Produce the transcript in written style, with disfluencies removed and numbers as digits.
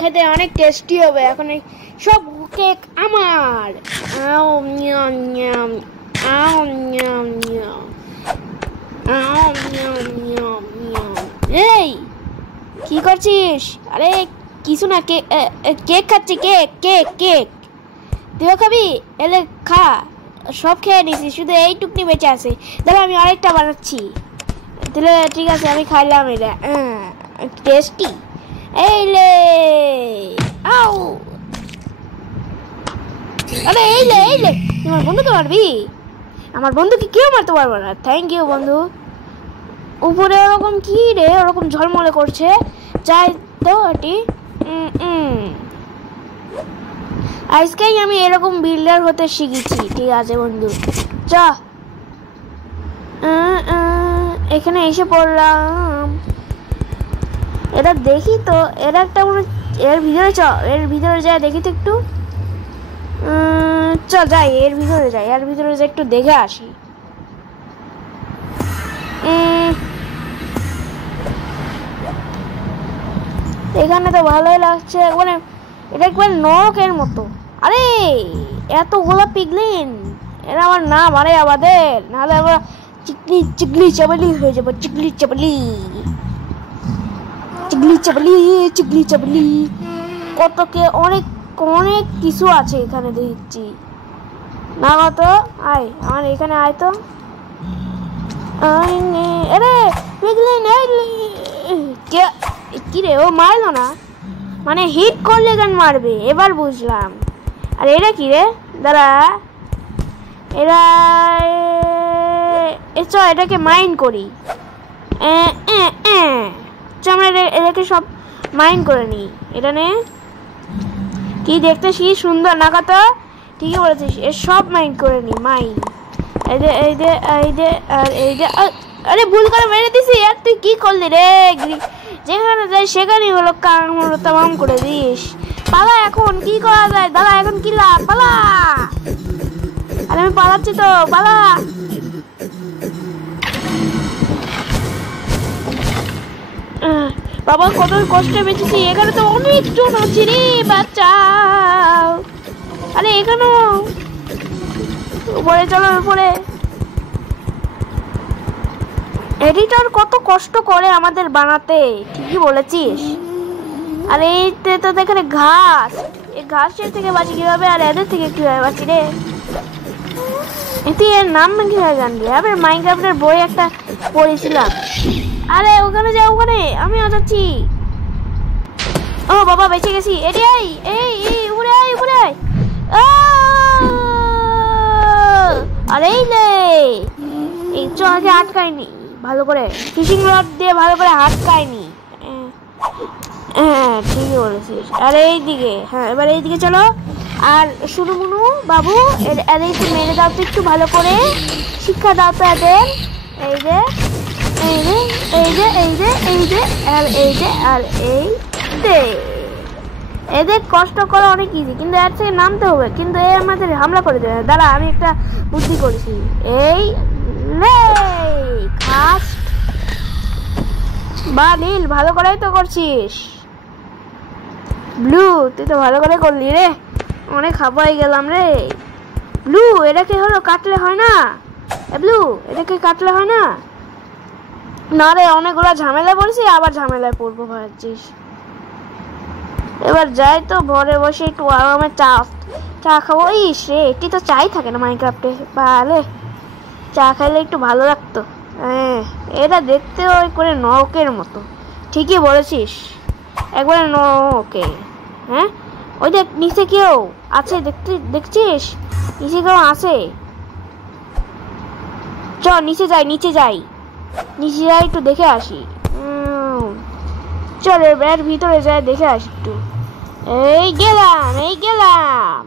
খেতে অনেক টেস্টি হবে। এখন এই সব কেক আমার। আও নিয়াম নিয়াম, আও নিয়াম নিয়াম, আও নিয়াম নিয়াম নিয়াম। এই কি করছিস? আরে কিছু না, কেক খাচ্ছি, কেক কেক কেক। তুইও খাবি? এলে খা, সব খেয়ে নিছি, শুধু এইটুকনি বেঁচে আছে। দেখো আমি আরেকটা বানাচ্ছি। তাহলে ঠিক আছে, আমি খাইলাম এটা, টেস্টি। এই লে, আউ, আরে এই লে এই লে, তোমার বন্ধুকে মারবি? আমার বন্ধুকে কেউ মারতে পারবে না। থ্যাংক ইউ বন্ধু। উপরে ওরকম কি রে, ওরকম ঝলমলে করছে, চাই তো এটি। আজকেই আমি এরকম বিল্ডার হতে শিখেছি। ঠিক আছে বন্ধু, চ এখানে এসে পড়লাম। এটা দেখি তো, এর একটা মনে, এর ভিতরে চ, এর ভিতরে যাই দেখি তো একটু। চ যাই, এর ভিতরে যাই, এর ভিতরে যাই একটু দেখে আসি। এখানে তো ভালোই লাগছে, মানে এটা একবার নরকের মতো। আরে এতগুলো পিগলিন, এরা আমার না মারে আমাদের, নাহলে আমরা চিকলি চিকলি চাবলি হয়ে যাবো। চিকলি চাবলি, চিকলি চাবলি, চিকলি চাবলি। কতকে অনেক অনেক কিছু আছে এখানে দেখছি না। কত আয় আমার এখানে, আয় তো। আরে পিগলিন, কি রে, ও মারলো না, মানে হিট করলে গান মারবে, এবার বুঝলাম। আর এরা কি রে, দাঁড়া, এরা এটাকে মাইন্ড করি। আমরা এটাকে সব মাইন্ড করে নিই। এটা নে, কি দেখতে কি সুন্দর না? কত ঠিকই বলেছিস, এ সব মাইন্ড করে নি, মাইন্ড। এই যে এই যে এই যে আর এই যে, আরে ভুল করে মেরে দিছি। আর তুই কি করলি রে? যেখানে যাই সেখানেই হলো তামাম করে দিস। পালা, এখন কি করা যায়? দাঁড়া, এখন কি লাভ? পালা। আরে আমি পালাচ্ছি তো, পালা। বাবা কত কষ্টে বেঁচেছি, এখানে তো অনেকজন আছে রে, বাঁচাও। আরে এখানেও, উপরে চলো, উপরে। এডিটর কত কষ্ট করে আমাদের বানাতে, ঠিকই বলেছিস। আর এইতে তো এখানে ঘাস, এই ঘাসের থেকে বাঁচি কিভাবে, আর এদের থেকে কিভাবে বাঁচি রে? এতে এর নাম কিভাবে জানবি? আবার মাইনক্রাফটের বই একটা পড়েছিলাম। আরে ওখানে যা, ওখানে আমিও যাচ্ছি। ও বাবা বেঁচে গেছি। এটি এই এই উপরে আয়, উপরে আয়। আরে এই লে, এই চোখে আটকায়নি ভালো করে, ফিশিং রড দিয়ে ভালো করে আটকায়নি। হ্যাঁ ঠিকই বলেছিস। আর এইদিকে, হ্যাঁ এবার এইদিকে চলো। আর শুনু মুনু বাবু, এদের একটু মেরে দাও তো, একটু ভালো করে শিক্ষা দাও তো এদের। এই যে এই যে এই যে এই যে এই যে আর এই যে আর এই যে, এদের কষ্ট করা অনেক ইজি, কিন্তু এর থেকে নামতে হবে, কিন্তু এ আমাদের হামলা করে দেবে। দাঁড়া, আমি একটা বুদ্ধি করেছি। এই লে খাস বা নীল, ভালো করেই তো করছিস। ব্লু, তুই তো ভালো করে করলি রে, অনেক হাবাই গেলাম রে। ব্লু, এটাকে হলো কাটলে হয় না? ব্লু, এটাকে কাটলে হয় না? না রে, অনেকগুলো ঝামেলায় পড়েছি, আবার ঝামেলায় পড়বো ভাবছিস। এবার যাই তো, ঘরে বসে একটু আরামে চা খাবো। ইস রে, এটি তো চাই থাকে না মাইনক্রাফটে, পালে চা খাইলে একটু ভালো লাগতো। হ্যাঁ, এটা দেখতে ওই করে নরকের মতো, ঠিকই বলেছিস, একবারে নরকে। হ্যাঁ, ওই দেখ নিচে কেউ আছে, দেখছিস নিচে কেউ আছে। চ নিচে যাই, নিচে যাই একটু দেখে আসি। চল এর ভিতরে যাই, দেখে আসি একটু। এই গেলাম।